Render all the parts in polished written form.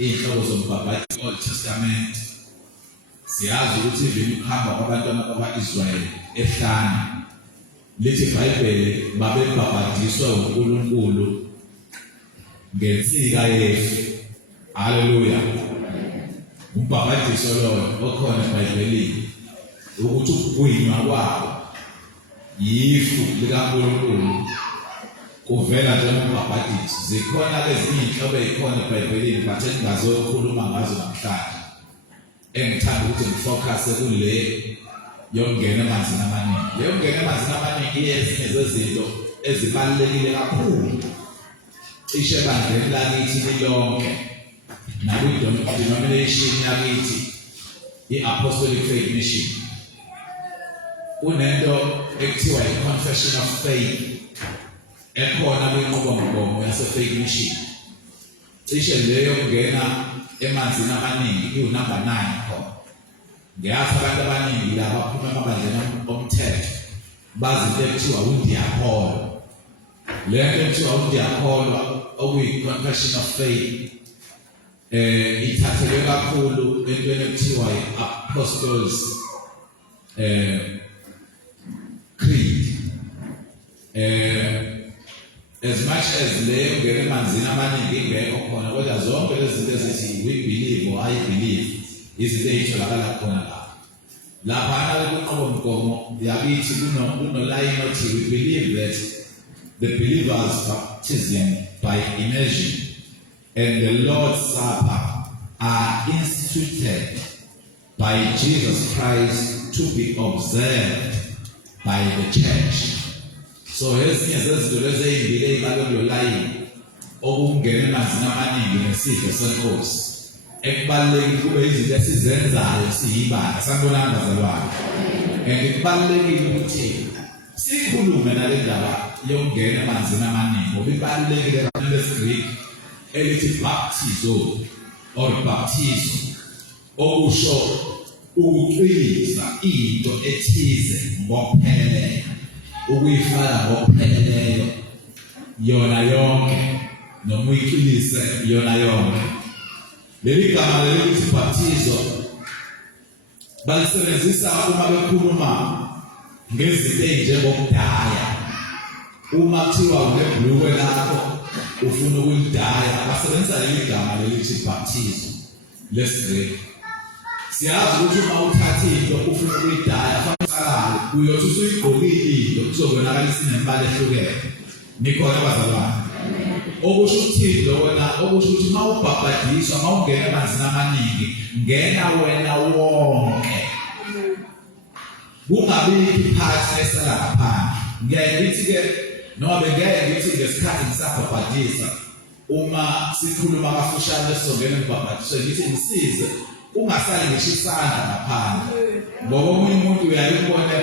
iy'nhlobo zombhaphathi Old Testament. Siyazi ukuthi ivele ukuhamba kwabantwana bakwa-Israyeli ehlane lithi iBhayibheli babebhabhadiswa uNkulunkulu ngensika yefu. Haleluya. Umbhabhadiso loyo okhona eBhayibhelini ukuthi ukugwinywa kwabo yifu likaNkulunkulu kuvela njengombhabhadiso. Zikhona ezinye inhlobo ezikhona eBhayibhelini but engingazokhuluma ngazo namhlanje. Engithanda ukuthi ngifocuse kule yokungena emanzini amaningi. Le yokungena emanzini amaningi iyezinye zezinto ezibalulekile kakhulu cishe ebandleni lakithi lilonke nakwi-denomination yakithi i-Apostolic Faith Mission. Kunento ekuthiwa i-Confession of Faith ekhona kwinqubomgomo yase-Faith Mission. Cishe leyo kungena emanzini amaningi iwunamba 9 khona. Ngiyazi abantu abaningi laba baphuma emabandleni omthetho bazi into ekuthiwa undiyakholo. Le nto ekuthiwa undiyakholo okuyi-Confession of Faith ithathelwe kakhulu entweni ekuthiwa i-Apostles Creed. As much as leyo ngeke emanzini amaningi ingekho khona, kodwa zonke lezi zinto ezithi we believe or I believe izinto ezitholakala khona laphana kwinqubomgomo yakithi kunolayini othi we believe that the believers' baptism by immersion and the Lord's Supper are instituted by Jesus Christ to be observed by the church. So ezinye zezinto lezi ezimbili ezibalulekile layini okungena emanzini amaningi nesifo senkosi ekubalulekile kube izinto esizenzayo siyibala sanibonani bazalwane. Kubalulekile ukuthi sikhulume nale ndaba yokungena emanzini amaningi ngoba ibalulekile kakhulu lesiGreek elithi baptizo or baptizo okusho ukuqinisa into ethize ngokupheleleyo, ukuyifaka ngokupheleleyo yona yonke noma uyiqinise yona yonke. Leli gama lelithi baptizo balisebenzisa uma bekhuluma ngezinto ezinjengokudaya. Uma kuthiwa unebhulukwe lakho ufuna ukulidaya basebenzisa leli gama lelithi baptizo lesiGreek. Siyazi ukuthi uma uthatha into ufuna ukuyidaya fanele uyothi usuyigqokile into kuzobonakalisa inembala ehlukene. Nikhona bazalwane. Okusho ukuthi lona okusho ukuthi uma ubhabhadiswa uma ungena emanzini amaningi ngena wena wonke. Kungabikho iphathi esala ngaphandle. Ngiyaye ngithi-ke noma bengiyaye ngithi ngesikhathi ngisabhabhadisa uma sikhuluma kafushane esizongena emibhabhadisweni ngithi ngisize ungasali ngisho isandla ngaphandle ngoba omunye umuntu uyayibona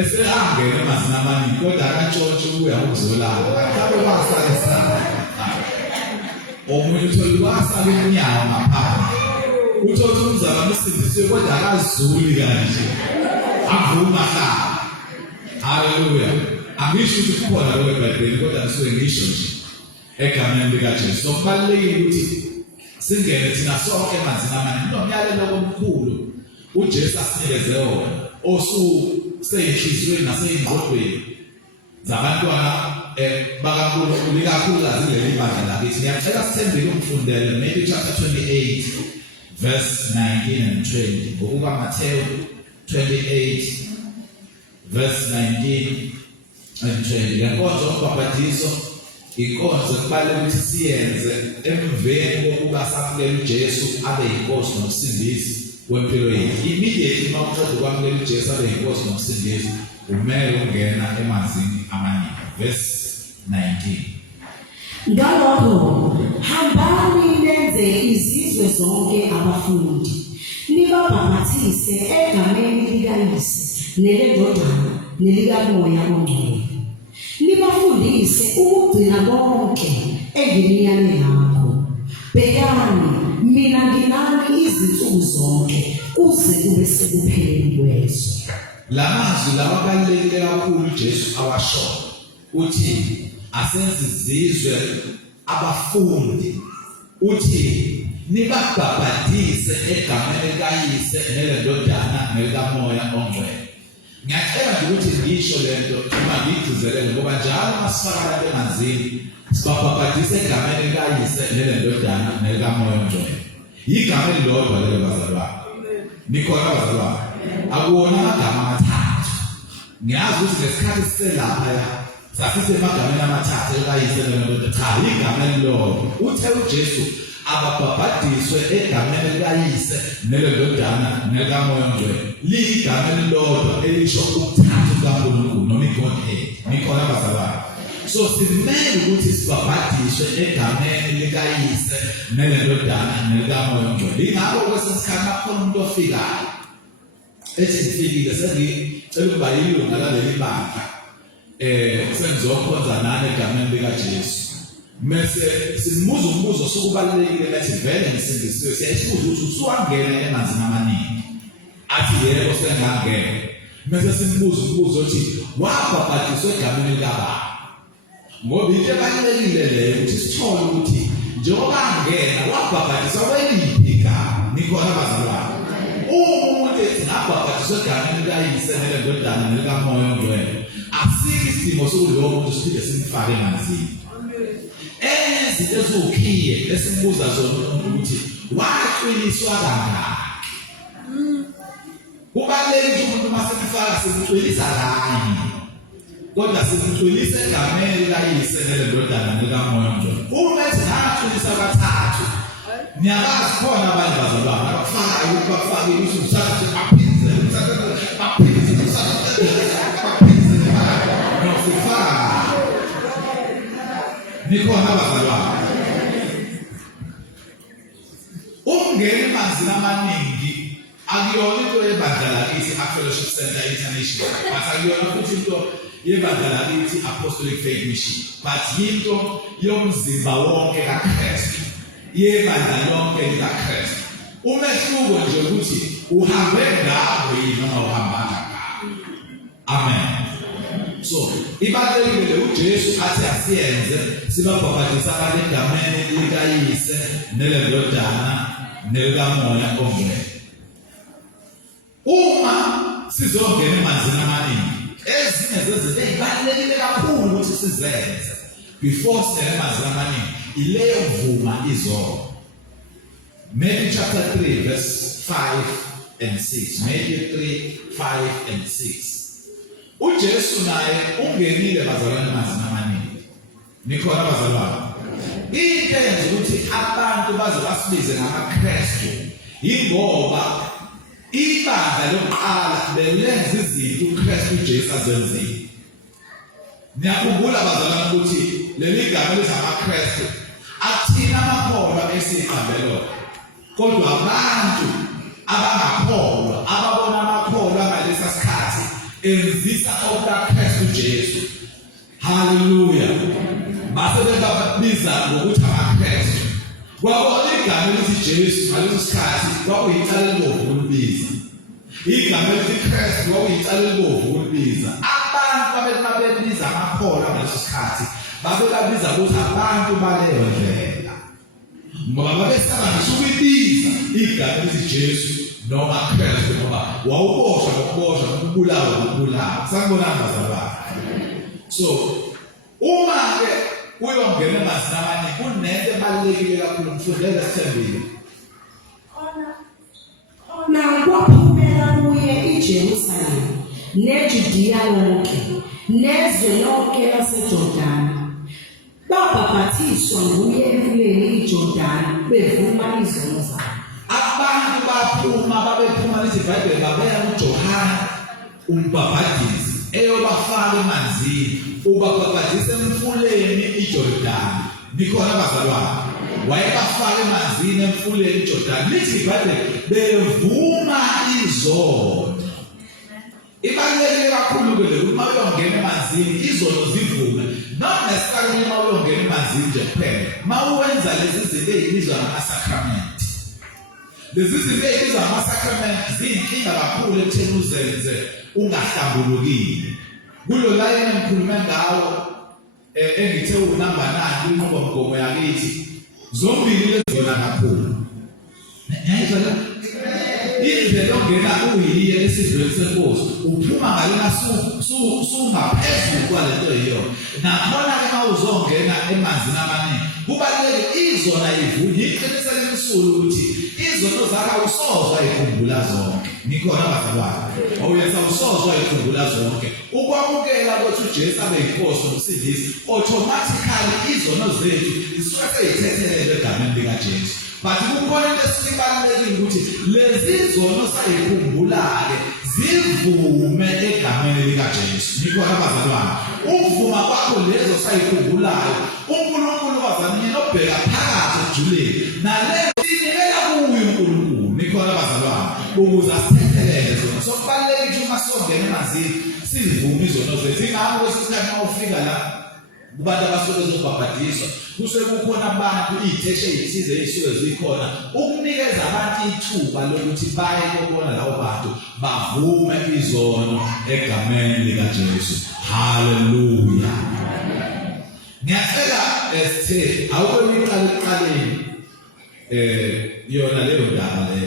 esehangena emanzini amaningi kodwa akantshontshe ukuya ukuzolala mhlawumbe wasala isandla. Omunye uthola wasala inyawo ngaphandle uthola umzala usindisiwe kodwa akazuli kanje avuma hlala. Haleluya. Angisho ukuthi kukhona lokho eBhayibhelini kodwa ngisuke ngisho nje egameni likaJesu. So kubalulekile ukuthi singene thina sonke emanzini amaningi. Kunomyalelo omkhulu uJesu asinikeze wona osuseyinhliziyweni naseyingqondweni zabantwana bakaNkulunkulu ikakhulukazi leli bandla lakithi. Ngiyacela sithembele umfundele maybe chapter 28 verse 19 and 20 ngokukaMathewu 28 verse 19 and 20. Lenkonzo yombhabhadiso inkonzo kubalulekile ukuthi siyenze emveni kokuba samulela uJesu abe yinkosi nomsindisi wempilo yethu. Immediately uma uqeda ukwamukela uJesu abe yinkosi nomsindisi kumele ungena emanzini amaningi. Verse 19. Ngalokho hambani nenze izizwe zonke abafundi nibabhabhathise egameni likaYise nelendodana nelikaMoya oNgcwele, nibafundise ukugcina konke engimyale ngakho. Bhekani, mina nginani izinsuku zonke kuze kube sekupheleni kwezwe. La mazwi lawa abalulekile kakhulu uJesu awasho uthi asenze izizwe abafundi. Uthi nibabhabhadise egameni likaYise nelendodana nelikaMoya Ongcwele. Ngiyacela nje ukuthi ngisho lento uma ngigcizelele ngoba njalo masifaka abantu emanzini sibabhabhadise egameni likaYise nelendodana nelikaMoya Ongcwele. Igama elilodwa lelo bazalwane. Nikhona bazalwane. Akuwona amagama amathathu. Ngiyazi ukuthi ngesikhathi siselapha sasise emagameni amathathu elikaYise nelendodana. Cha, igama elilodwa. Uthe uJesu ababhabhadiswe egameni likaYise nelendodana nelikaMoya Ongcwele. Ligama elilodwa elisho ukuthathu kaNkulunkulu noma iGodhead. Nikhona bazalwane. So simele ukuthi sibhabhadiswe egameni likaYise nelendodana nelikaMoya Ongcwele. Ingakho kwesikhathi nakhona umuntu ofikayo ethi ngifikile sengicela ukuba yilunga laleli bandla sengizokhonza nani egameni likaJesu. Mase simubuza umbuzo sokubalekile lathi vele ngisindisiwe siyayibuza ukuthi usuwangena emanzini amaningi. Athi yebo sengangena. Mase simbuza umbuzo othi wabhabhadiswa egameni likaBaba. Ngoba into ebalekile leyo ukuthi sithole ukuthi njengoba ngena wabhabhadiswa kweliphi igama. Nikhona bazalwane. Umuntu ethi ngabhabhadiswa egameni likaYise nelendodana nelikaMoya Ongcwele. Asikho isidingo sokuthi lo muntu siphinde simfake emanzini. Izinto ezukhiye esimbuza zona ukuthi waqwiliswa kangaki. Kubalekile umuntu masemfaka simqwilisa kanye. Kodwa simqwilisa egameni likaYise nelendodana nelikaMoya Ongcwele. Uma ethi ngaqwilisa kathathu. Niyabazi khona abantu bazalwane abafaka ukufaka ukuthi usathe aphize nikhona bazalwane. Ungena emanzini amaningi akuyona into yebandla lakithi Fellowship Center International, but akuyona futhi into yebandla lakithi Apostolic Faith Mission, but into yomzimba wonke kaKristu, yebandla lonke likaKristu. Umehluko nje ukuthi uhambe ngawo yini noma uhambanga ngawo. Amen. So ibalekile uJesu athi asiyenze sibabhabhadisa abantu egameni likaYise nelendodana nelikaMoya Ongcwele. Uma sizongena emanzini amaningi ezinye zezinto ezibalekile kakhulu ukuthi sizenze before singena emanzini amaningi ileyo mvuma izolo. Matthew chapter 3 verse 5 and 6. Matthew 3, 5 and 6. uJesu naye ungenile bazalwane emanzini amaningi. Nikhona bazalwane. Into eyenza ukuthi abantu baze basibize ngamaKristu ingoba ibandla lokuqala belenza izinto uKristu uJesu azenzile. Niyakhumbula bazalwane ukuthi leli gama lezamaKristu athina amakholwa esiqambelo. Kodwa abantu abangakholwa ababona amakholwa ngalesa sikhathi enzisa okaKristu Jesu. Hallelujah. Base bebabiza ngokuthi amaKristu. Kwabona igama elithi Jesu ngaleso sikhathi kwakuyicala elibovu ukulibiza. Igama elithi Kristu kwakuyicala elibovu ukulibiza. Abantu babebiza amakholwa ngaleso sikhathi babebabiza ukuthi abantu baleyo ndlela. Ngoba babesaba ngisukubiza igama elithi Jesu noma Kristu ngoba wawuboshwa ngokuboshwa nokubulawa ngokubulawa. Sanibonani bazalwane. So uma ke uyongena emanzini amaningi kunento ebalulekile kakhulu mfundela sithembile. Khona kwaphumela kuye iJerusalema neJudiya yonke nezwe lonke laseJordani. Babhabhathiswa nguye emfuleni iJordani bevuma izono zabo. Abantu babephuma lithi iBhayibheli babeya kuJohane umbhabhadisi eyobafaka emanzini ubabhabhadisa emfuleni iJordani. Nikhona bazalwane. Wayebafaka emanzini emfuleni iJordani. Lithi iBhayibheli bevuma izono. Ibalulekile kakhulu ke lokho uma uyongena emanzini izono zivume. Not necessarily uma uyongena emanzini nje kuphela. Uma uwenza lezi zinto ezibizwa ngama-sacrament. Lezi zinto ezibizwa ngama-sacrament ziyinkinga kakhulu ekutheni uzenze ungahlambulukile. Kulo layini engikhulume ngawo engithe unamba 9 kwinqubomgomo yakithi zombili lezona kakhulu. Ngiyayizwa la? Indlela ongena uyiye esidlweni senkosi uphuma ngalona sungaphezulu kwalento yiyo. Nakhona ke mawuzongena emanzini amaningi kubalulekile izona ivuni iqinisa lemsulu ukuthi izono zakho awusozwa ikhumbula zonke. Nikhona bazalwane. Awuyenza usozwa ikhumbula zonke. Ukwamukela ukuthi uJesu abe inkosi nomsindisi automatically izono zethu zisuke sezithethelelwe egameni likaJesu. But kukhona into esibalulekile ukuthi lezi zono sayikhumbula-ke zivume egameni likaJesu. Nikhona bazalwane. Uvuma kwakho lezo sayikhumbulayo uNkulunkulu bazalwane nobheka phakathi ejuleni naleyo sinikela kuyo uNkulunkulu. Nikhona bazalwane ukuze asithethelele zona. So kubalulekile uma songena emanzini sivume izono zethu. Ingakho kwesikhathi uma ufika la kubantu abasuke bezobhabhadiswa kusuke kukhona abantu iziteshe ezithize ezisuke zikhona ukunikeza abantu ithuba lokuthi baye kubona lawo bantu bavume izono egameni likaJesu. Haleluya. Ngiyacela sithe awukho iqaleni yona leyo ndaba le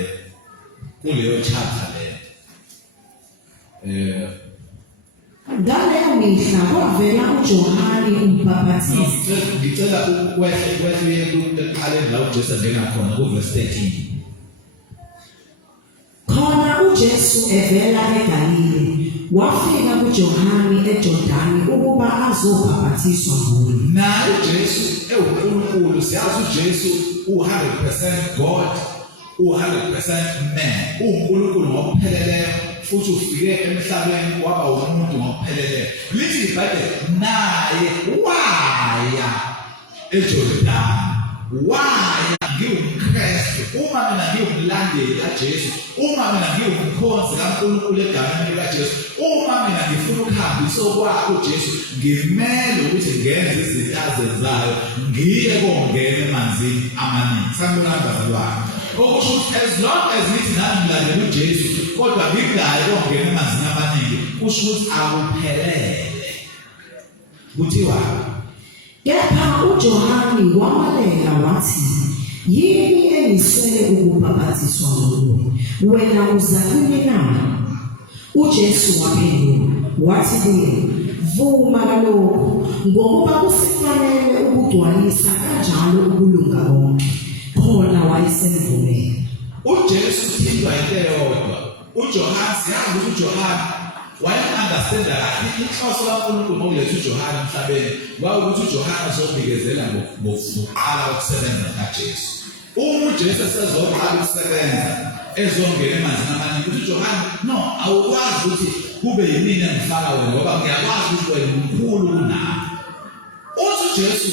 kuleyo chapter le ngaleyo mihla kwavela uJohane umbhapathizi. Ngicela ukwehle ekuqaleni la uJesu engena khona kuverse 13. Khona uJesu evela eGalile wafika kuJohane eJordani ukuba azobhapathiswa nguye. Naye uJesu uNkulunkulu siyazi uJesu u100% God, u100% man. uNkulunkulu ngokupheleleyo futhi ufike emhlabeni waba umuntu ngokupheleleyo. Lithi iBhayibheli naye waya eJordani. Waya ngiwuKristu. Uma mina ngiwumlandeli kaJesu, uma mina ngiwumkhonzi kaNkulunkulu egameni likaJesu, uma mina ngifuna ukuhambisa okwakho uJesu, ngimele ukuthi ngenze izinto azenzayo, ngiye kongena emanzini amaningi. Sanibona bazalwane. Okusho ukuthi as long as nithi nami ngilandela uJesu kodwa ngikaye kongena emanzini amaningi, kusho ukuthi akuphelele. Kuthiwa kepha uJohane wamalela wathi, yini engisele ukubhapathiswa nguwe, wena uza kimi na? uJesu waphendula wathi kuye, vuma kalokho, ngoba kusifanele ukugcwalisa kanjalo ukulunga konke. Khona wayesemvumela. uJesu thindwa into eyodwa. uJohane siyazi ukuthi uJohane wayeunderstanda kahle inhloso kaNkulunkulu ngokuletha uJohane emhlabeni ukuthi uJohane azobikezela ngokuqala ukusebenza kaJesu. Uma uJesu esezoqala ukusebenza ezongena emanzini amaningi ukuthi uJohane no awukwazi ukuthi kube yimina engifaka wena ngoba ngiyakwazi ukuthi wena umkhulu kunami. Uthi uJesu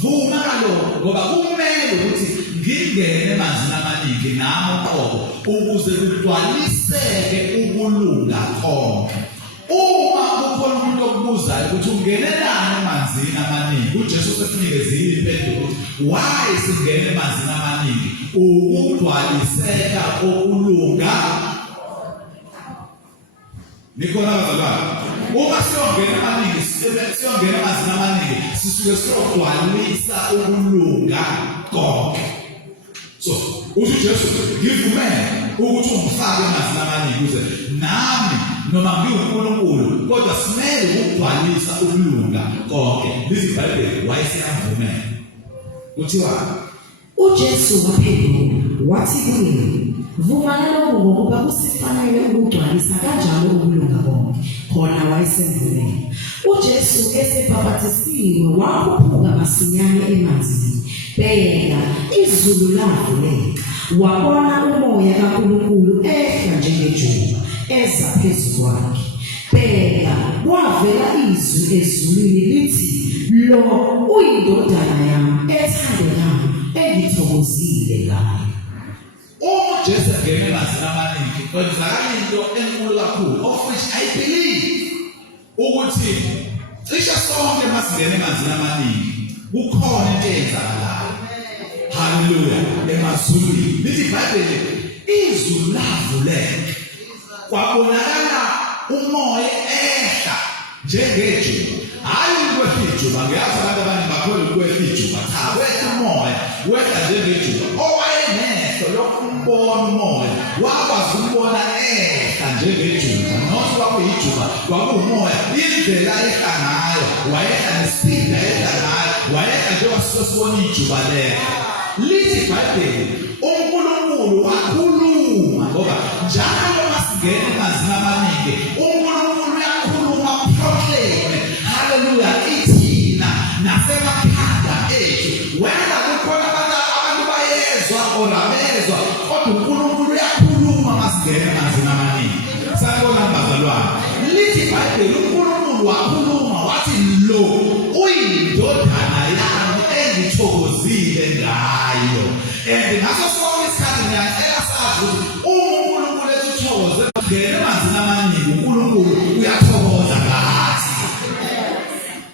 vuma kalokho ngoba kumele ukuthi ngingene emanzini amaningi nami uqobo ukuze kugcwaliseke ukulunga konke. Uma kukhona umuntu okubuzayo ukuthi ungenelani emanzini amaningi, uJesu usesinikezile impendulo ukuthi why singene emanzini amaningi? Ukugcwaliseka kokulunga. Nikhona bazalwane. Uma siyongena amaningi, siyongena emanzini amaningi, sisuke siyogcwalisa ukulunga konke. So, uJesu ngivumele ukuthi ungifake emanzini amaningi ukuze nami noma ngiwuNkulunkulu kodwa simele ukugcwalisa ukulunga konke. Lithi iBhayibheli wayeseyavumela. Kuthiwa uJesu waphendula wathi kuye, vuma kalokho ngoba kusifanele ukugcwalisa kanjalo ukulunga konke. Khona wayesemvumela. uJesu esebhaphathisiwe wakhuphuka masinyane emanzini. Bheka, izulu lavuleka, wabona umoya kaNkulunkulu ehla njengejuba eza phezu kwakhe. Bheka, kwavela izwi ezulwini lithi, lo uyindodana yami ethandekayo engithokozile ngayo. uJesu engene emanzini amaningi kwenzakala into enkulu kakhulu of which I believe ukuthi cishe sonke masingena emanzini amaningi kukhona into eyenzakalayo. Haleluya. Emazulwini lithi iBhayibheli izulu lavuleka kwabonakala umoya ehla njengejuba. Hayi ukwehla ijuba, ngiyazi abantu abaningi bakholwa ukwehla ijuba. Cha, wehla umoya, wehla njengejuba. Owayenehlo lokhu umoya wakwazi ukubona njengejuba noma kwakuyijuba kwakuwumoya indlela ehla ngayo wayehla nesiphinda ehla ngayo wayehla njengoba sibona ijuba lelo lithi iBhayibheli uNkulunkulu wakhuluma ngoba njalo masingena emazini amaningi uNkulunkulu uyakhuluma proclaim haleluya ithina nasemakhanda ethu wena kukhona abantu bayezwa orabezwa kodwa uNkulunkulu uyakhuluma masingena emazini amaningi sakona bazalwane lithi iBhayibheli uNkulunkulu wakhuluma wathi lo uyindodana yami engithokozile ngayo ngaso sonke isikhathi ngiyacela sazi ukuthi uNkulunkulu etuthokoze ngene emazini amaningi uNkulunkulu uyathokoza ngathi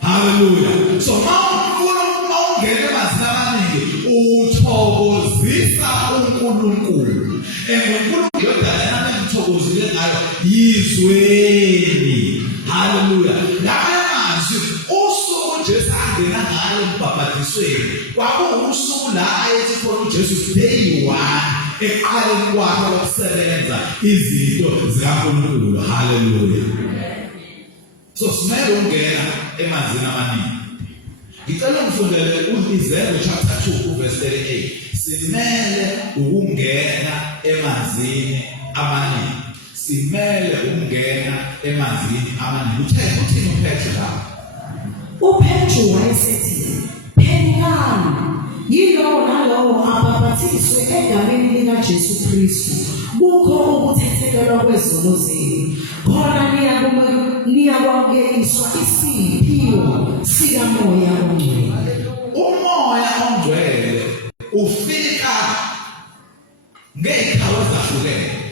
haleluya so mawungena emazini amaningi uthokozisa uNkulunkulu uNkulunkulu yodwa yami engithokozile ngayo yizweni haleluya lamazwi usuku Jesu angena ngalo embhabhadisweni kwakuwusuku la ayethi khona uJesu day 1 eqaleni kwakhe lokusebenza izinto zikaNkulunkulu haleluya so simele ungena emanzini amaningi ngicela ngifundele uIsaiah chapter 2 verse 38 simele ukungena emanzini amaningi simele ukungena emanzini amaningi uthini uPetru la uPetru wayesithi phenikani yilowo nalowo ababhathiswe egameni likaJesu Kristu kukho ukuthethekelwa kwezono zenu khona niyakwamukeliswa isiphiwo sikamoya ongcwele umoya ongcwele ufika ngekhawa ezahlukene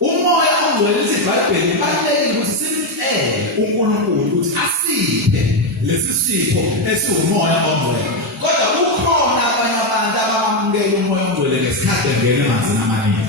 umoya ongcwele iBhayibheli ibalulekile ukuthi simcele uNkulunkulu ukuthi asiphe lesi sipho esiwumoya ongcwele kodwa kukhona abanye abantu abamamukela umoya ongcwele ngesikhathi engena emanzini amaningi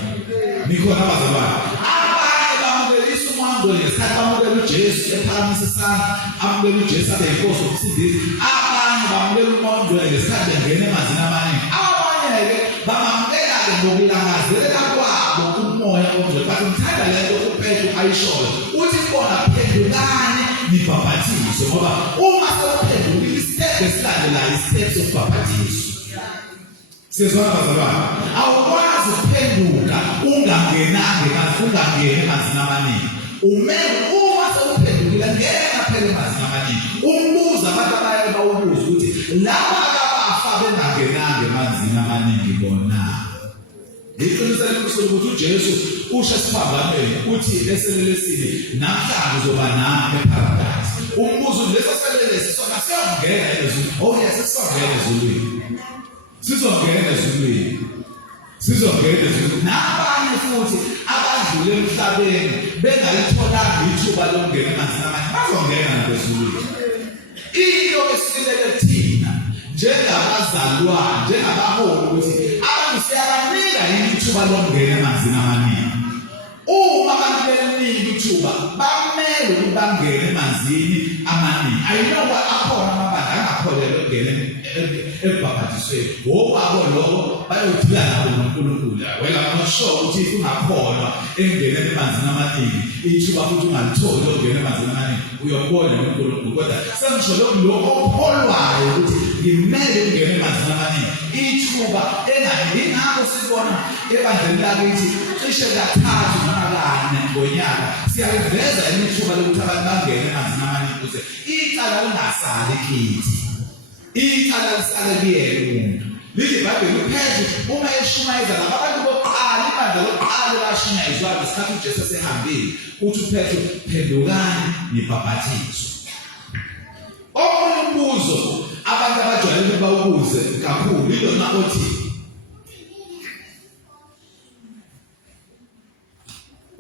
nikhona abazalwane abanye bamukelisa umoya ongcwele ngesikhathi bamukela uJesu ephakamisa isandla amukela uJesu abe yinkosi yokusindisa abanye bamukela umoya ongcwele ngesikhathi engena emanzini amaningi abanye-ke bamamukela ngokulangazelela kwabo umoya ongcwele but ngithanda lento uPetru ayishoyo uthi bona phendukani nibhabhathiswe ngoba uma sewuphendukile isitep esilandelayo isitep sokubhabhathiswa sizwana bazalwane awukwazi ukuphenduka ungangenanga ungangeni emanzini amaningi umele uma sewuphendukile ngena phela emanzini amaningi umbuza abantu abaye bawubuza ukuthi laba abafa bengangenanga emanzini amaningi bona iqiniso likusho ukuthi uJesu usho esiphambanweni uthi eselelesini namhlanje uzoba nami eparadise umbuzo leso selelesi sona siyongena ezulwini yes sizongena ezulwini sizongena ezulwini nabanye futhi abadlule emhlabeni bengalitholanga ithuba lokungena emanzini amaningi bazongena ezulwini into esilele thina njengabazalwane njengabaholi ukuthi abantu siyabanika ithuba lokungena emanzini amaningi uma abantu belinika ithuba bamele ukuthi bangene emanzini amaningi ayinoba akhona amabandla angakholelwa ukungena ekubhabhathisweni ngokwabo lokho bayothila nabo noNkulunkulu wena akusho ukuthi ungakholwa engeneni emanzini amaningi ithuba futhi ungalitholi ukungena emanzini amaningi uyobona noNkulunkulu kodwa sengisho lokho okholwayo ukuthi ngimele ukungena emanzini amaningi ithuba ingakho sibona ebandleni lakithi cishe kathathu noma kane ngonyaka siyaveza ithuba lokuthi abantu bangene emanzini amaningi ukuze icala lingasali kithi icala lisale kuyena umuntu lithi iBhayibheli uPetru uma eshumayeza laba abantu bokuqala ibandla lokuqala lashumayezwa ngesikhathi uJesu esehambile uthi uPetru phendukani nibhabhathiswe omunye umbuzo abantu abajwayele ukuba ubuze kakhulu ilona othi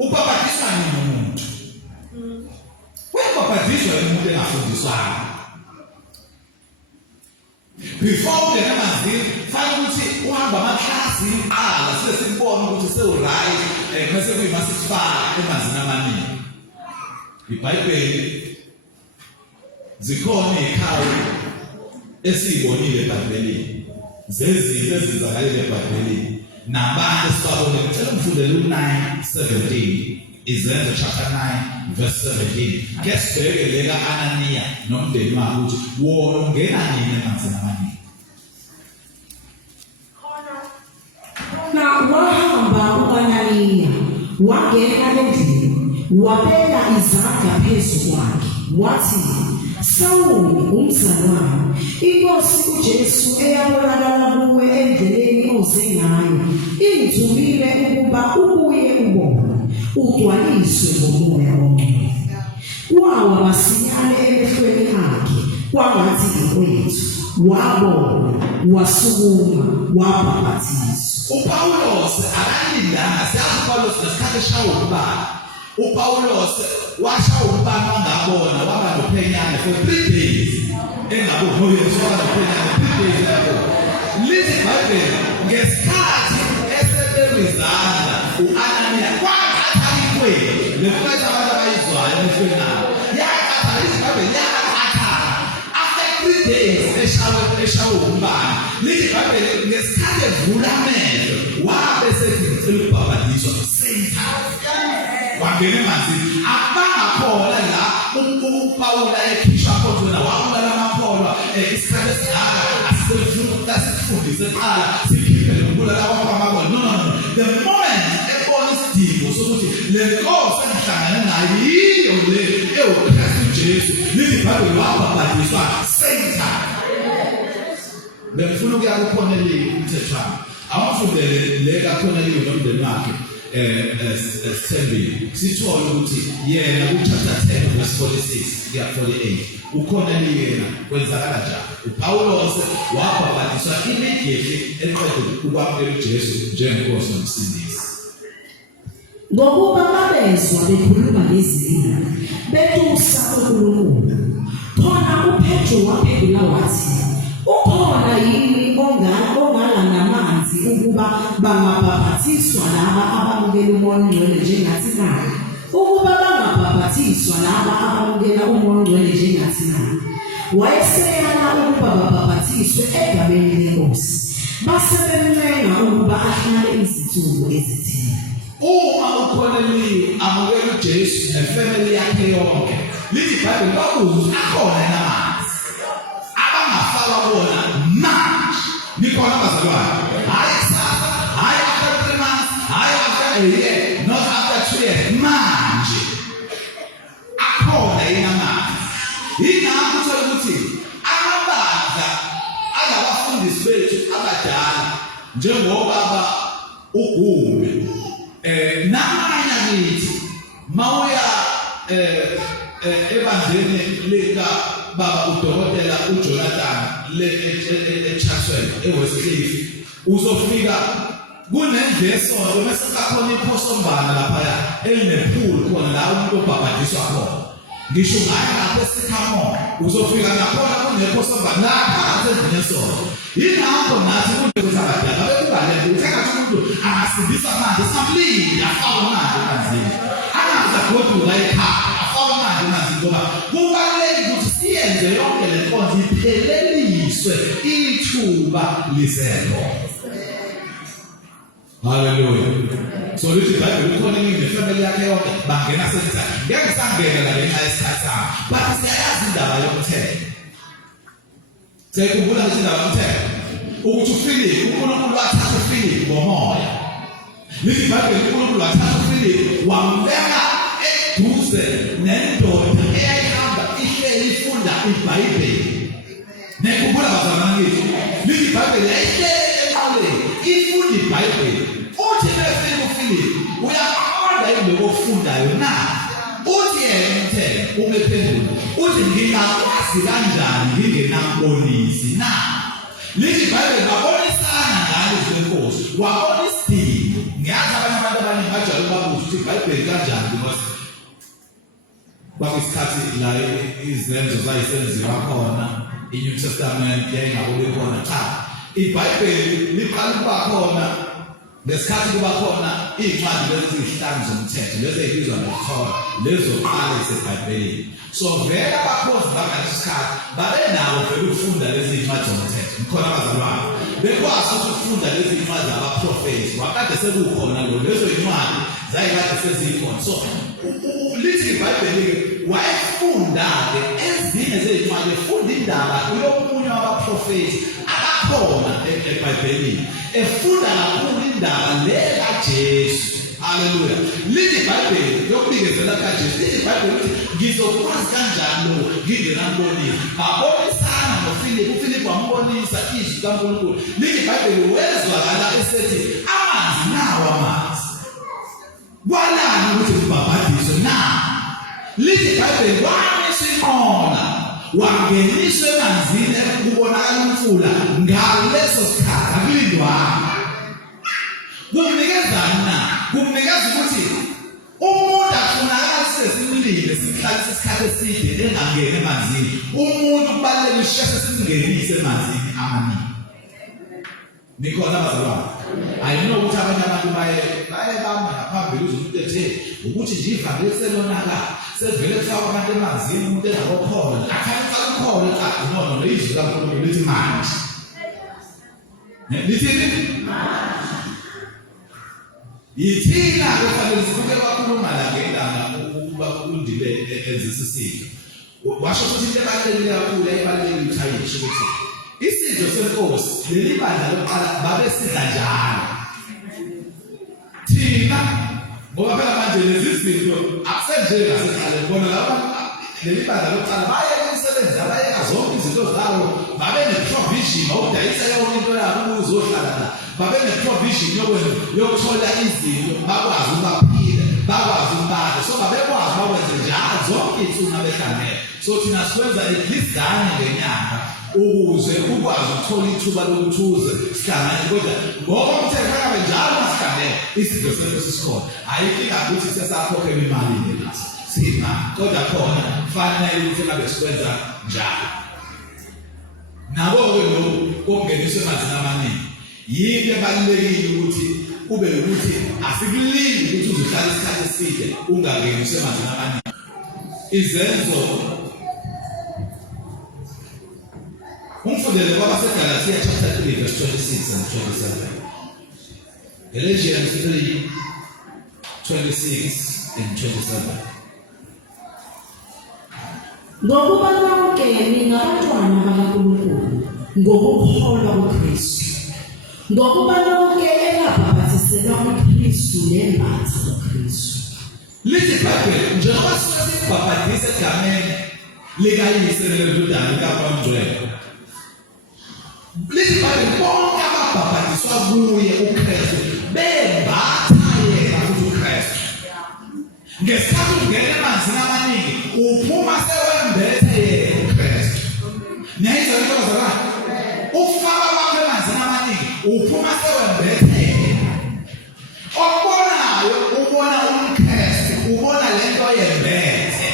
ubhabhatiswa nini umuntu uyabhabhatiswa umuntu engafundiswanga before ungena emanzini fanele ukuthi uhamba amaklasi iqala sesibona ukuthi sewuright bese kuyimasifaka emanzini amaningi iBhayibheli zikhona ikhawu esiyibonile eBhayibhelini zezinto ezenzakalile eBhayibhelini nabantu sibabone ngicela ngifundele u9:17 Izenzo chapter 9 verse 17 ke sibheke leka Ananiya nomndeni wakhe ukuthi wona ungena nini emanzini amaningi na wahamba uAnaniya wangena endlini wabeka izandla phezu kwakhe wathi Sawuli umzalwane inkosi uJesu eyabonakala kuwe endleleni oze ngayo ingithumile ukuba ubuye ubone ugcwaliswe ngomoya ongcwele wawa masinyane emehlweni akhe kwangathi inkwethu wabona wasukuma wabhaphathizwa uPawulos akalindanga siyazi uPawulos ngesikhathi eshawa ubani uPawulos washawa ubani wangabona waba nophenyane for 3 days engaboni Yesu waba nophenyane 3 days lapho lithi iBhayibheli ngesikhathi eseberizana uAnaniya kwathatha ikweli lekwetha abantu abayizwayo emehlweni abo yakatha lithi iBhayibheli yakatha after 3 days eshawa ubani lithi iBhayibheli ngesikhathi evula amehlo wabe sethi ngicela ukubhabhadiswa wangena emanzini abangakholwa la uPawula ekhishwa khona wabulala amakholwa isikhathi esidala asifundise qala sikhiphe lokubulala kwamakholwa no the moment ebona isidingo sokuthi le nkosi engihlangana nayo yiyo le eUKristu Jesu lithi iBhayibheli wabhabhadiswa Satan bengifuna ukuya kuKhoneliya umthethwana awufundele le kaKhoneliya nomndeni wakhe Sithembile sithola ukuthi yena ku-chapter 10 verse 46 kuya 48 uKhoneliya yena kwenzakala njani uPawulos wabhabhadiswa immediately eqeda ukwamukela uJesu njengenkosi nomsindisi ngokuba babezwa bekhuluma ngezilimi betusa uNkulunkulu khona uPetro waphendula wathi ukhona yini ongala namanzi ukuba bangabhaphathiswa laba abamukela umoya ongcwele njengathi na ukuba bangabhaphathiswa laba abamukela umoya ongcwele njengathi na wayeseyala ukuba babhaphathiswe egabeni lenkosi basebemncenga ukuba ahlale izinsuku ezithile uma uKhoneliya amukela uJesu nefamily yakhe yonke lithi iBhayibheli babuza akhona namanzi abangafaka bona manje nikhona bazalwane hayi sasa hayi after 3 months hayi after a year not after 2 years manje akhona inamanzi ingakho uthola ukuthi amabandla alabafundisi bethu abadala njengobaba uGumbe namanye akithi mawuya ebandleni leka baba udokotela uJonathan le eChatsworth eWestcliff uzofika kunendleso bese kakhona iphosombana lapha elinepool khona la umuntu obhabhadiswa khona ngisho ngaye lapho esekhamo uzofika nakhona kunephosombana lapha asendleso ingakho nathi ukuthi abadala bekubale uthenga umuntu angasindisa manje samlini afaka manje kanzini angaza godula ekhaya afaka manje kanzini ngoba kubalulekile ukuthi siyenze yonke le nkonzo ipheleliswe ithuba lisekho hallelujah so lithi iBhayibheli uKhoneliya nefamily yakhe yonke bangena senza ngeke sangena la ngenxa yesikhathi sami bathi siyayazi indaba yomthetho sekubula ukuthi indaba yomthetho ukuthi uFilipi uNkulunkulu wathatha uFilipi ngomoya lithi iBhayibheli uNkulunkulu wathatha uFilipi wambeka eduze nendoda eyayihamba ihleli ifunda iBhayibheli nekubula bazalwane lithi iBhayibheli yayihleli enqoleni ifunda iBhayibheli uthi befika uFilipi uyaqonda into ofundayo na uthi yena umthetho umephendula uthi ngingakwazi kanjani ngingenambonisi na lithi iBhayibheli babonisana ngalo izinkosi wabona isidingo ngiyazi abantu abaningi bajwayele ukubuza ukuthi iBhayibheli kanjani because kwakuyisikhathi la izenzo zayisenziwa khona iNew Testament yayingabule khona cha iBhayibheli liqala kuba khona ngesikhathi kuba khona incwadi lezi ezihlanu zomthetho lezi ezibizwa ngeTorah lezo qala eseBhayibhelini so vele abakhozi bangalesikhathi babenawo ukufunda lezi incwadi zomthetho mkhona abazalwane bekwazi ukufunda lezi incwadi zabaprofeti wakade sekukhona lo lezo incwadi zayikade sezikhona. So lithi iBhayibheli wayefunda-ke ezinye zezincwadi efunda indaba yomunye wabaprofethi abakhona eBhayibhelini, efunda kakhulu indaba le kaJesu. Haleluya. Lithi iBhayibheli yokubikezela kaJesu, lithi iBhayibheli ukuthi ngizokwazi kanjani lo ngingenambonisa. Babonisana noFilipu, uFilipu wambonisa izwi kaNkulunkulu. Lithi iBhayibheli wezwakala esethi amanzi nawo amanzi. Kwalani ukuthi ngibhabhadiswe na? Lithi iBhayibheli wamiswa inqola, wangeniswa emanzini kubonakala umfula ngaleso sikhathi akulindwanga. Kumnikezani na? Kumnikeza ukuthi umuntu afunakala sesimlile sikhathi isikhathi eside engangeni emanzini. Umuntu kubalulekile usheshe simngenise emanzini amaningi. Nikhona abazalwane? Ayino ukuthi abanye abantu baye bami ngaphambili umuntu ethe ukuthi nje ivangeli selonaka sevele kufaka abantu emanzini umuntu engakhokhona. Akhanisa ukhola no izwi kaNkulunkulu lithi manje. Lithi yithina kufanele sibuke kakhuluma la ngendaba ukuba undile ezisisilo. Washo ukuthi into ebalulekile kakhulu ebalulekile uthayisho ukuthi isidlo senkosi leli bandla lokuqala babesidla njalo. Thina ngoba phela manje lezi zinto akusenje ngasekhaya bona laba leli bandla lokuqala baye umsebenzi abayeka zonke izinto zawo babe ne-provision okudayisa yonke into yabo ukuzohlala la. Babe ne-provision yokuthola izinto bakwazi ukuphila, bakwazi ukubala. So babekwazi bakwenze njalo zonke izinto abehlangene. So thina sikwenza at least kanye ngenyanga ukuze ukwazi ukuthola ithuba lokuthuza sihlangane. Kodwa ngoba umthetho akabe njalo masihlangene izinto sethu sisikhona. Ayikho ukuthi sesakhokhela imali lethi. Sina kodwa khona kufanele ukuthi ngabe sikwenza njalo. Nabo-ke lokhu kokungeniswa emanzini amaningi yinto ebalulekile ukuthi kube ukuthi asikulindi ukuthi uzohlala isikhathi eside ungangeniswa emanzini amaningi. Izenzo umfundele kwabaseGalatia chapter 3 verse 26 and 27. Galatians 3:26 and 27. Ngokuba lonke ningabantwana bakaNkulunkulu ngokukholwa kuKristu. Ngokuba lonke elabhaphathiselwa kuKristu lembatha kuKristu. Lithi iBhayibheli njengoba sibhabhadisa egameni likayise lelododana likaNkulunkulu. Lithi iBhayibheli bonke ababhabhadiswa kuye uKristu bembatha yena futhi uKristu. Ngesikhathi ungena emanzini amaningi uphuma sewembethe yena uKristu. Niyayizwa into abazalwane? Ufaka kwakho emanzini amaningi uphuma sewembethe yena. Okubonayo ubona uKristu, ubona lento yembethe.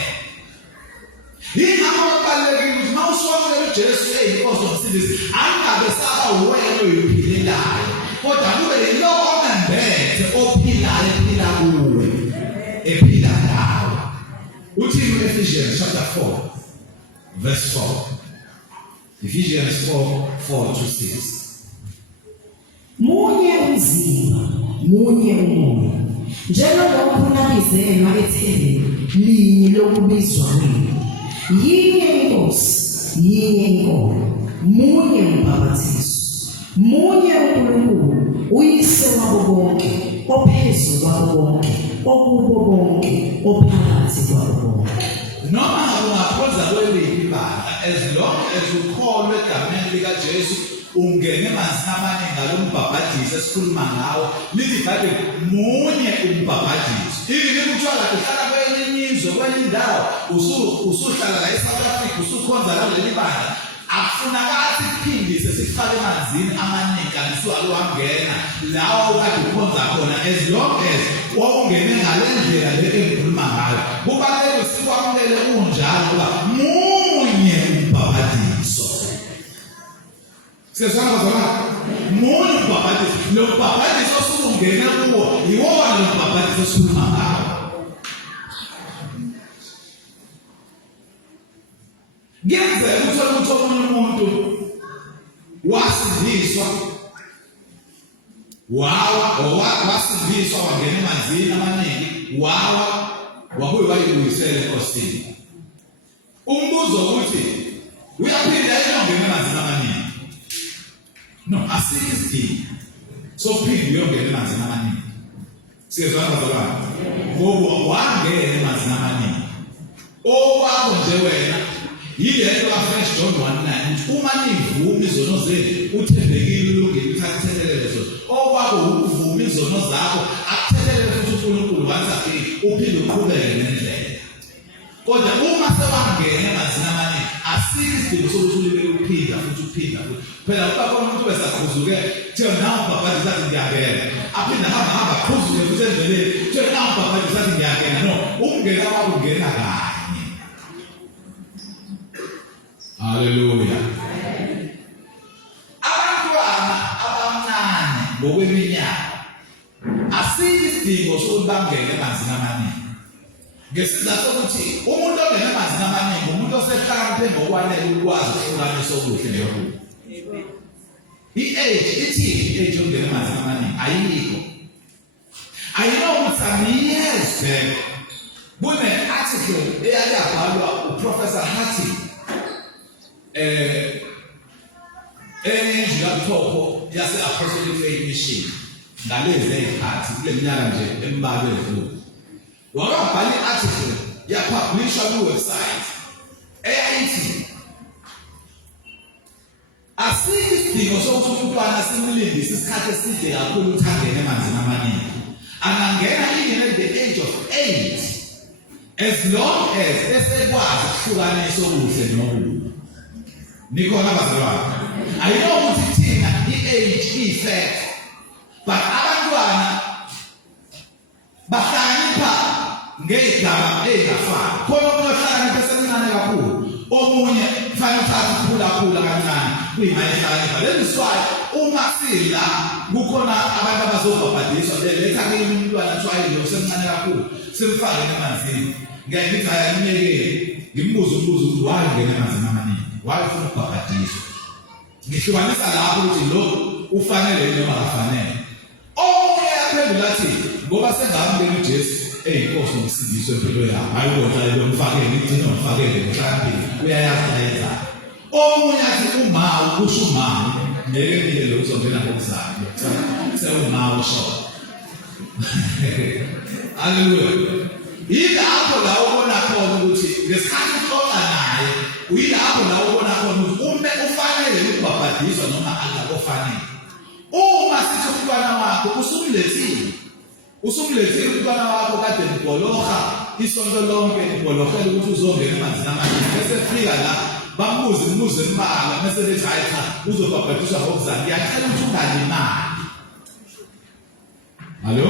Yingakho kubalulekile ukuthi uma usonke uJesu eyinkosi nomsindisi angabe saba wena oyiphilayo, kodwa kube yilo omembethe ophilayo ephila kuwe. Ephila nawe. Uthi Ephesians chapter 4 verse 4. Ephesians 4:4-6. Munye umzimba, munye umoya. Njengalokho nabizelwa ethembeni linye lokubizwa kwenu. Yinye inkosi, yinye inkolo, munye umbhaphathiso, munye uNkulunkulu, uyise wabo bonke, ophezu kwabo bonke, okubo bonke, ophakathi kwabo bonke. Noma ungaphoza kweliphi ibandla, as long as ukholwa egameni likaJesu ungene emanzini amaningi ngalombhabhadiso esikhuluma ngawo. Lithi iBhayibheli munye umbhabhadiso. Yini kuthiwa uhlala kwenye imizwe, kwenye indawo, usuhlala la eSouth Africa, usukhonza la kuleli bandla. Akufunakala siphindise sikufake emanzini amaningi kanti suwalo wangena lawa ukade ukhonza khona, as long as wawungene ngale ndlela le engikhuluma ngayo. Kubalulekile sikwamukele kunjalo ukuba munye umbhabhadiso. Sesana bazalwane, munye umbhabhadiso. Lo mbhabhadiso osungena kuwo yiwona lo mbhabhadiso esikhuluma ngawo. Ngiyenzeka ukuthi omunye umuntu wasindiswa wasindiswa wangena emanzini amaningi wabuye wayibuyisela enkosini. Umbuzo ukuthi uyaphinda uyongena emanzini amaningi? No, asikho isidingo sokuphinda uyongena emanzini amaningi. Siyezwana bazalwane? Ngoba wangena emanzini amaningi. Owakho nje wena yilento kaFirst John 1:9 uma nivuma izono zenu uthembekile ulungile uthathelele zona. Okwakho ukuvuma izono zakho akuthelele futhi uNkulunkulu wathi uphinde uqhubeke nendlela. Kodwa uma sewangena emanzini amaningi asikho isidingo sokuthi ulibele uphinda futhi. Phela ukhona umuntu besaqhuzuke kuthiwa nawu babadi sathi ngiyangena. Aphinda hamba qhuzuke futhi endleleni kuthiwa nawu babadi sathi ngiyangena. No, ukungena kwakho ungena kanye. Hallelujah. Abantwana abancane ngokweminyaka asikho isidingo sokuthi bangene emanzini amaningi. Ngesizathu sokuthi umuntu ongena emanzini amaningi umuntu osehlakaniphe ngokwanele ukwazi ukuhlukanisa okuhle nokubi. I-age yokungena emanzini amaningi ayikho. Ayinoma some years back kune-article eyake yabhalwa uProfessor Hattie enjulabuthopho yase-Apostolic Faith Mission ngalezi ey'khathi kule minyaka nje embalwa edlule. Wakabhala i-article yapublishwa kwiwebsite eyayithi asikho isidingo sokuthi umntwana simlindise isikhathi eside kakhulu ukuthi angene emanzini amaningi. Angangena even at the age of 8 as long as esekwazi ukuhlukanisa okuhle nokubi. Nikhona bazalwane? Ayino ukuthi thina i-age i-fact, but abantwana bahlakanipha ngegama ezingafani. Khona umuntu ohlakanipha esemncane kakhulu, omunye kufanele uthathe ukukhula kancane kuyimayihlakanipha. That is why uma sila kukhona abantu abazobhabhadiswa beletha ke umntwana athiwa usemncane kakhulu simfake emanzini. Ngeke ngithi ayamnyekele ngimbuze umbuzo ukuthi wangena emanzini amaningi. Wayefuna ukubhabhadiswa. Ngihlukanisa lapho ukuthi lo ufanele noma akafanele. Omunye yaphendula athi ngoba sengamukela uJesu eyinkosi nomsindisi wempilo yami. Ayibona lo mfakele igcina umfakele ngihlakaniphe uyayazi ayenza. Omunye athi uma ukusho uma ngeke lo uzongena ngokuzana. Sewuma usho. Hallelujah. Yilapho la ubona khona ukuthi ngesikhathi uxoxa naye uyilapho la ubona khona ukuthi ufanele ukubhabhadiswa noma akafanele. Uma sithi umntwana wakho usumlethile umntwana wakho kade ngibholoha isonto lonke ngibholohela ukuthi uzongena emanzini amaningi. Bese fika la bambuze imibuzo embalwa bese bethi hayi cha uzobhabhadiswa ngokuzana. Ngiyacela ukuthi ungalimali. Hallo?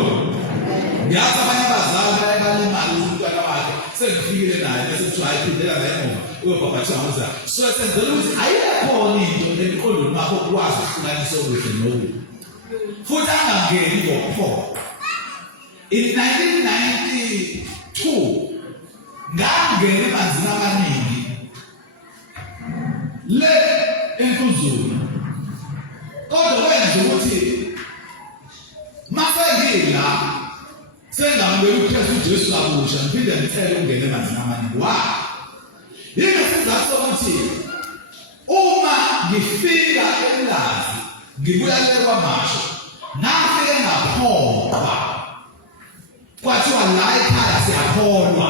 Ngiyazi abanye abazali bayalimali umntwana wakhe sengifikile naye bese kuthiwa ayiphindela naye emuva uyobhabhadiswa ngokuzana. So senzela ukuthi ayikhona into emqondweni wakho ukwazi ukuhlukanisa okuhle nokubi. Futhi angangeni ngokuphoqa. In 1992 ngangena emanzini amaningi le enkuzulu. Kodwa kwenza ukuthi masengila sengamukela uKristu uJesu kabusha ngiphinde ngithele ukungena emanzini amaningi. Why? Yingesizathu sokuthi uma ngifika eMlazi ngibuya kwaMasho ngafike ngaphoqa kwathiwa la ekhaya siyakholwa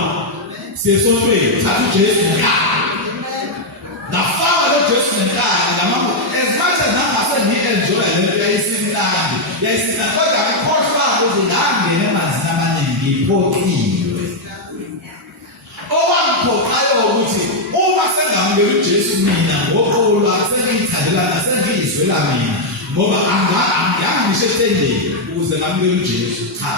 siyesontweni thatha uJesu ngekhaya. Ngafaka lo Jesu ngekhaya ngamama as much as nangase ngi-enjoy lento yayisimnandi kodwa ngikhohlwa ukuthi ngangena emanzini amaningi ngiphoqiwe. Owangiphoqayo ukuthi uma sengamukela uJesu mina ngoqola sengiyithandelana sengiyizwela mina ngoba angangisho etendeni ukuze ngamukele uJesu. Cha,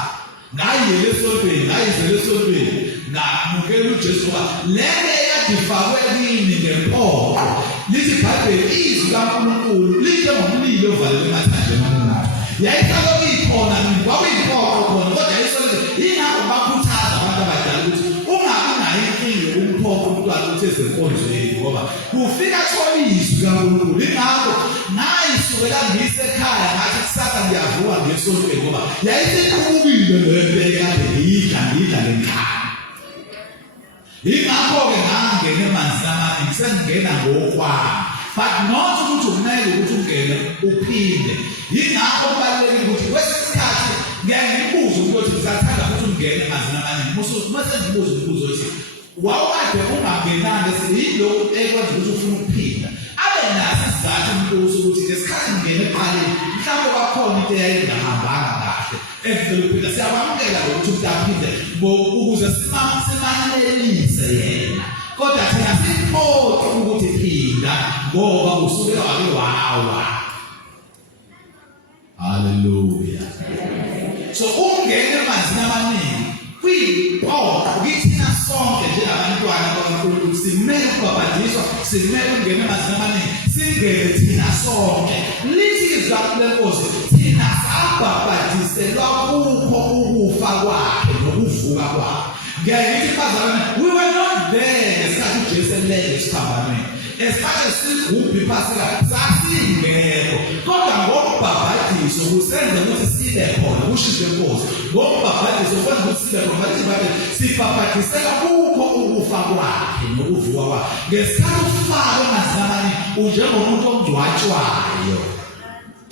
ngayiyele esontweni ngayizele esontweni ngamukela uJesu ngoba lento eyadifakwe kimi ngempoqo lithi iBhayibheli izwi kaNkulunkulu lihle ngomlilo ovalelwe emathanjeni amaningi. Yayifakwe ikhona kwakuyimpoqo khona kodwa yayisolele yingakho bakhuthaza abantu abadala ukuthi ungabi nayo inkinga yokumphoqa umntwana ukuthi ezenkonzweni ngoba kufika athola izwi kaNkulunkulu. Ingakho ngayisukela ngisekhaya ngathi kusasa ngiyavuka ngesontweni ngoba yayiseqhubile lento ekade ngiyidla ngenkani. Yingakho-ke ngangena emanzini amaningi sengingena ngokwami, but not ukuthi kumele ukuthi ungene uphinde. Yingakho kubalulekile ukuthi kwesinye isikhathi ngiyaye ngibuze ukuthi ngisathanda ukuthi ungene emanzini amaningi. Mase ngibuze umbuzo othi wawukade ungangenanga yilokhu ekwenza ukuthi ufune ukuphinda. Abe naso isizathu umbuzo ukuthi ngesikhathi ngingene ekuqaleni mhlawumbe kwakhona into eyayingahambanga kahle engicela ukuphinda. Siyakwamukela ukuthi umuntu aphinde ukuze simanelelise yena, kodwa thina siphothe ukuthi phinda ngoba usuke wake wawa. Hallelujah. So ungene emanzini amaningi kuyiphoqa kithina sonke njengabantwana bakaNkulunkulu simele ukubhabhadiswa, simele ukungena emanzini amaningi, singene thina sonke. Lithi izwi lenkosi thina sabhabhadiselwa kukho ukufa kwakhe nokuvuka kwakhe. Ngiyaye ngithi bazalwane, we were not there ngesikhathi uJesu elele esiphambanweni. Esikhathi sigubha iPhasika sasingekho, kodwa ngokubhabhadiswa kusenza ukuthi sibe khona kushize inkosi. Ngokubhabhadiswa kwenza ukuthi sibe khona, bathi sibhabhadisela kukho ukufa kwakhe nokuvuka kwakhe. Ngesikhathi ufaka emanzini amaningi unjengomuntu ongcwatshwayo.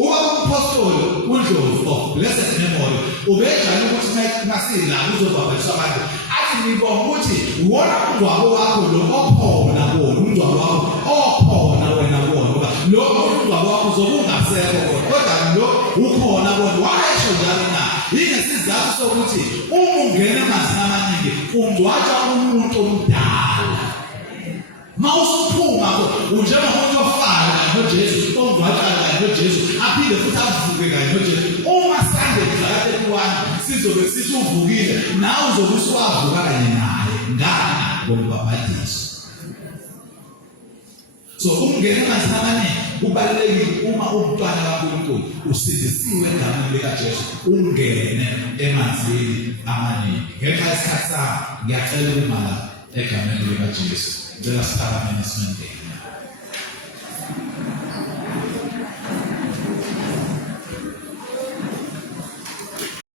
Umphostoli uNdlovu of blessed memory ubejayele ukuthi masila uzobhabhadiswa abantu athi ngibonga ukuthi wona umngcwabo wakho lo okhona kuwona, umngcwabo wakho okhona wena kuwona, ngoba lo umngcwabo wakho uzobe ungasekho kodwa lo ukhona kuwona. Wayesho njalo na yingesizathu sokuthi uma ungena emanzini amaningi ungcwatshwa umuntu omdala. Mawusuphuma unjengomuntu ofana noJesu, ongcwatshwa noJesu aphinde futhi avuke kanye noJesu. Uma sande kudlala ekwani sizobe sithi uvukile nawe uzobe usuwavuka kanye naye ngani ngokubhabhadiswa. So ungena emanzini amaningi kubalulekile uma umntwana kaNkulunkulu usindisiwe egameni likaJesu ungene emanzini amaningi. Ngenxa yesikhathi sami ngiyacela ukumala egameni likaJesu. Ngicela siphakame simendeni.